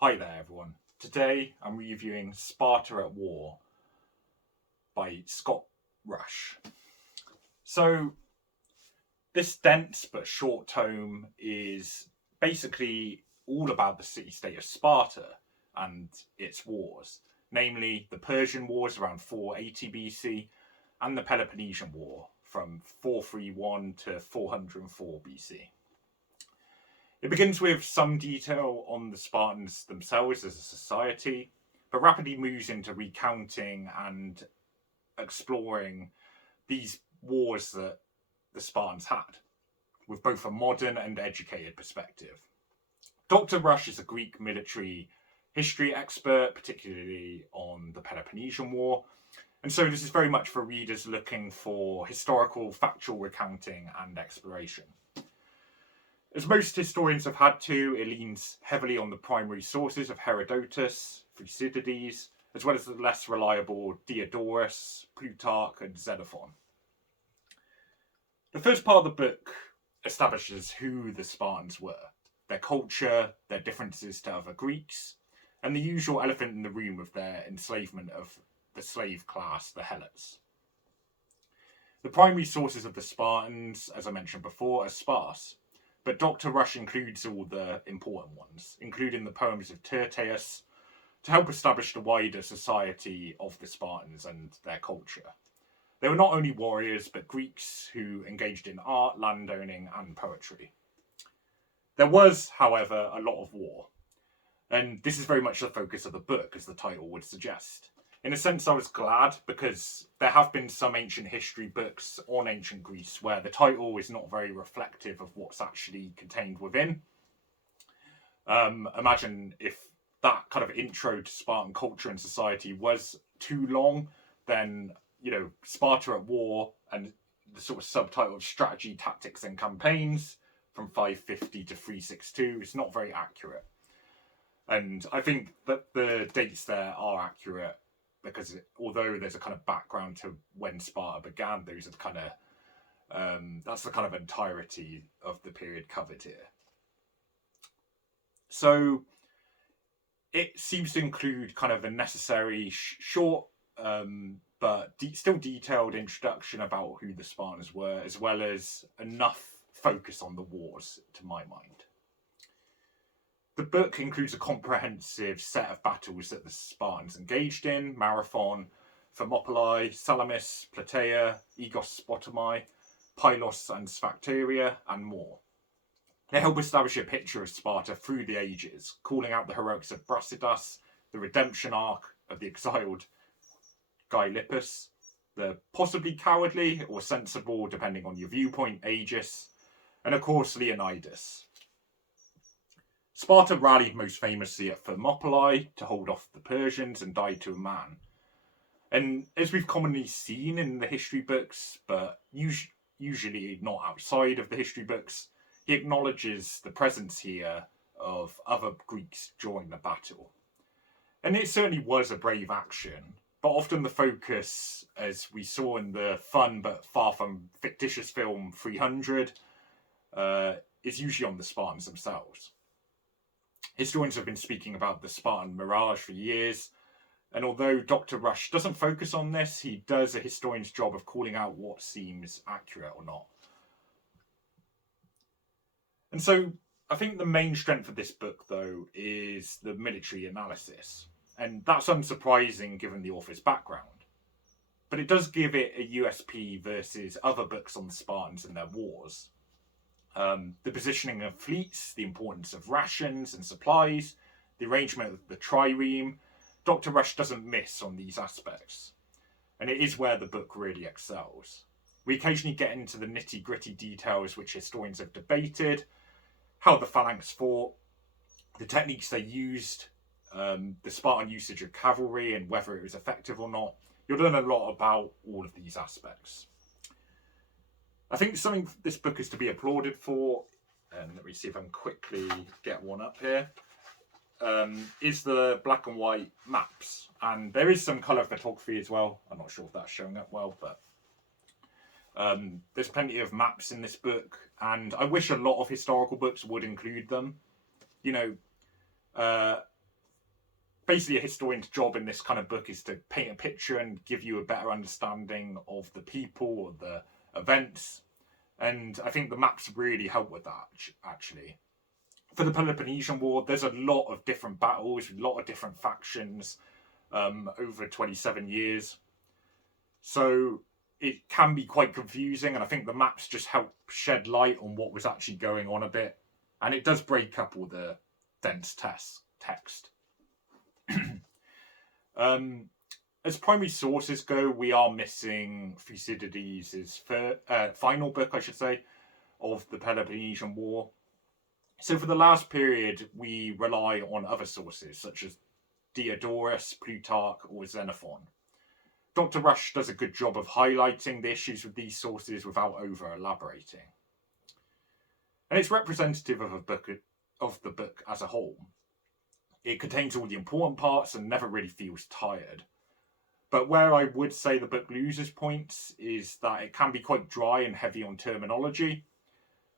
Hi there everyone. Today I'm reviewing Sparta at War by Rusch. So this dense but short tome is basically all about the city-state of Sparta and its wars, namely the Persian Wars around 480 BC and the Peloponnesian War from 431 to 404 BC. It begins with some detail on the Spartans themselves as a society, but rapidly moves into recounting and exploring these wars that the Spartans had, with both a modern and educated perspective. Dr. Rusch is a Greek military history expert, particularly on the Peloponnesian War, and so this is very much for readers looking for historical, factual recounting and exploration. As most historians have had to, it leans heavily on the primary sources of Herodotus, Thucydides, as well as the less reliable Diodorus, Plutarch, and Xenophon. The first part of the book establishes who the Spartans were, their culture, their differences to other Greeks, and the usual elephant in the room of their enslavement of the slave class, the Helots. The primary sources of the Spartans, as I mentioned before, are sparse, but Dr. Rusch includes all the important ones, including the poems of Tyrtaeus, to help establish the wider society of the Spartans and their culture. They were not only warriors, but Greeks who engaged in art, landowning, and poetry. There was, however, a lot of war, and this is very much the focus of the book, as the title would suggest. In a sense, I was glad, because there have been some ancient history books on ancient Greece where the title is not very reflective of what's actually contained within. Imagine if that kind of intro to Spartan culture and society was too long, then, Sparta at War and the sort of subtitle of Strategy, Tactics and Campaigns from 550 to 362 is not very accurate. And I think that the dates there are accurate, because although there's a kind of background to when Sparta began, those are kind of that's the kind of entirety of the period covered here. So it seems to include kind of a necessary short but still detailed introduction about who the Spartans were, as well as enough focus on the wars, to my mind. The book includes a comprehensive set of battles that the Spartans engaged in: Marathon, Thermopylae, Salamis, Plataea, Aigos Spoto, Pylos and Sphacteria, and more. They help establish a picture of Sparta through the ages, calling out the heroics of Brasidas, the redemption arc of the exiled Gylippus, the possibly cowardly or sensible, depending on your viewpoint, Agis, and of course Leonidas. Sparta rallied most famously at Thermopylae to hold off the Persians and died to a man. And as we've commonly seen in the history books, but usually not outside of the history books, he acknowledges the presence here of other Greeks during the battle. And it certainly was a brave action, but often the focus, as we saw in the fun but far from fictitious film 300, is usually on the Spartans themselves. Historians have been speaking about the Spartan mirage for years, and although Dr. Rusch doesn't focus on this, he does a historian's job of calling out what seems accurate or not. And so I think the main strength of this book, though, is the military analysis, and that's unsurprising given the author's background. But it does give it a USP versus other books on the Spartans and their wars. The positioning of fleets, the importance of rations and supplies, the arrangement of the trireme. Dr. Rusch doesn't miss on these aspects, and it is where the book really excels. We occasionally get into the nitty-gritty details which historians have debated: how the phalanx fought, the techniques they used, the Spartan usage of cavalry and whether it was effective or not. You'll learn a lot about all of these aspects. I think something this book is to be applauded for, and let me see if I can quickly get one up here, is the black and white maps. And there is some colour photography as well. I'm not sure if that's showing up well, but there's plenty of maps in this book, and I wish a lot of historical books would include them. basically a historian's job in this kind of book is to paint a picture and give you a better understanding of the people or the events. And I think the maps really help with that, actually. For the Peloponnesian War, there's a lot of different battles, a lot of different factions over 27 years. So it can be quite confusing, and I think the maps just help shed light on what was actually going on a bit. And it does break up all the dense text. As primary sources go, we are missing Thucydides' final book, I should say, of the Peloponnesian War. So for the last period, we rely on other sources, such as Diodorus, Plutarch, or Xenophon. Dr. Rusch does a good job of highlighting the issues with these sources without over-elaborating. And it's representative of the book as a whole. It contains all the important parts and never really feels tired. But where I would say the book loses points is that it can be quite dry and heavy on terminology.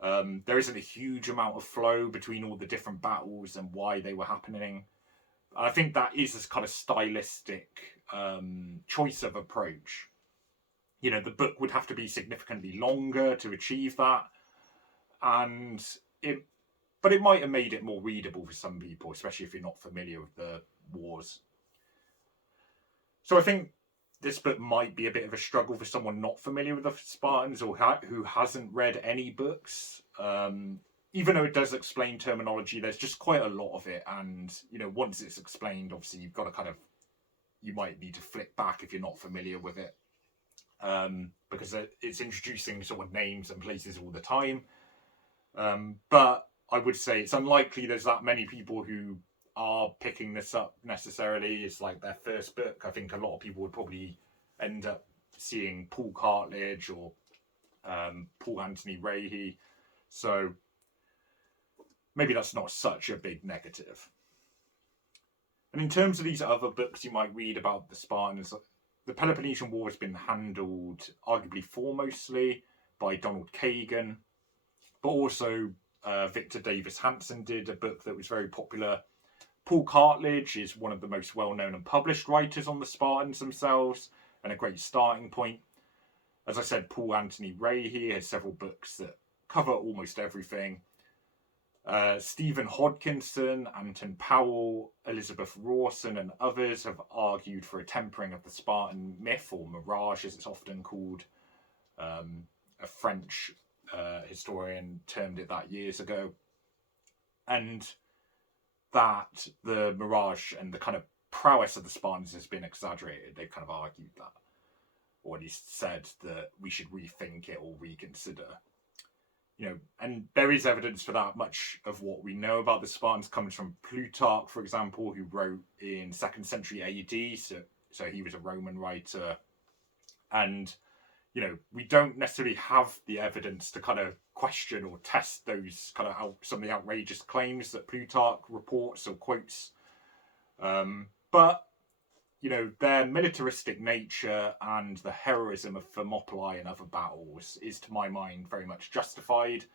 There isn't a huge amount of flow between all the different battles and why they were happening. I think that is this kind of stylistic choice of approach. You know, the book would have to be significantly longer to achieve that. But it might have made it more readable for some people, especially if you're not familiar with the wars. So I think this book might be a bit of a struggle for someone not familiar with the Spartans or who hasn't read any books. Even though it does explain terminology, there's just quite a lot of it. And, you know, once it's explained, obviously you've got to you might need to flick back if you're not familiar with it. Because it's introducing sort of names and places all the time. But I would say it's unlikely there's that many people who are picking this up necessarily. It's like their first book. I think a lot of people would probably end up seeing Paul Cartledge or Paul Anthony Rahy. So maybe that's not such a big negative. And in terms of these other books you might read about the Spartans, the Peloponnesian War has been handled arguably foremostly by Donald Kagan, but also Victor Davis Hanson did a book that was very popular. Paul Cartledge is one of the most well-known and published writers on the Spartans themselves, and a great starting point. As I said, Paul Anthony Rahy has several books that cover almost everything. Stephen Hodkinson, Anton Powell, Elizabeth Rawson, and others have argued for a tempering of the Spartan myth, or mirage as it's often called. A French historian termed it that years ago. And that the mirage and the kind of prowess of the Spartans has been exaggerated. They've kind of argued that, or at least said that we should rethink it or reconsider. You know, and there is evidence for that. Much of what we know about the Spartans comes from Plutarch, for example, who wrote in 2nd century AD. So he was a Roman writer. And, you know, we don't necessarily have the evidence to kind of question or test those kind of some of the outrageous claims that Plutarch reports or quotes. But, you know, their militaristic nature and the heroism of Thermopylae and other battles is, to my mind, very much justified.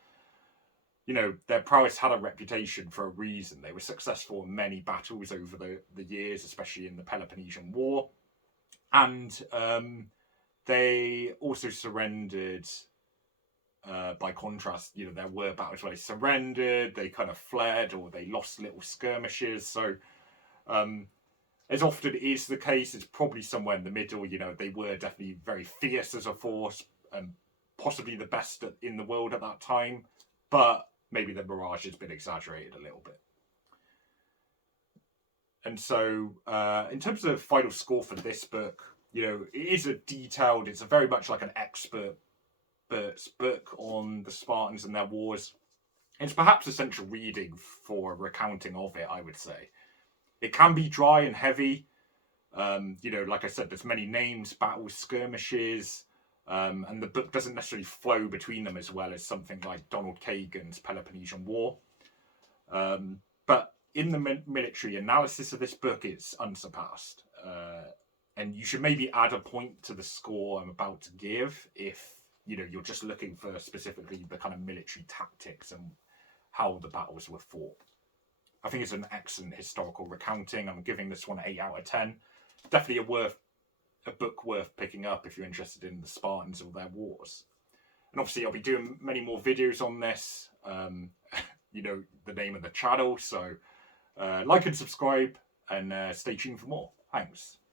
You know, their prowess had a reputation for a reason. They were successful in many battles over the years, especially in the Peloponnesian War. And they also surrendered, by contrast, you know, there were battles where they surrendered, they kind of fled, or they lost little skirmishes. So, as often is the case, it's probably somewhere in the middle. You know, they were definitely very fierce as a force, and possibly the best in the world at that time. But maybe the mirage has been exaggerated a little bit. And so, in terms of final score for this book, you know, it is it's a very much like an expert book on the Spartans and their wars. It's perhaps essential reading for a recounting of it, I would say. It can be dry and heavy. You know, like I said, there's many names, battles, skirmishes, and the book doesn't necessarily flow between them as well as something like Donald Kagan's Peloponnesian War. But in the military analysis of this book, it's unsurpassed. And you should maybe add a point to the score I'm about to give if, you know, you're just looking for specifically the kind of military tactics and how the battles were fought. I think it's an excellent historical recounting. I'm giving this one 8 out of 10. Definitely a book worth picking up if you're interested in the Spartans or their wars. And obviously I'll be doing many more videos on this. You know the name of the channel, so like and subscribe, and stay tuned for more. Thanks.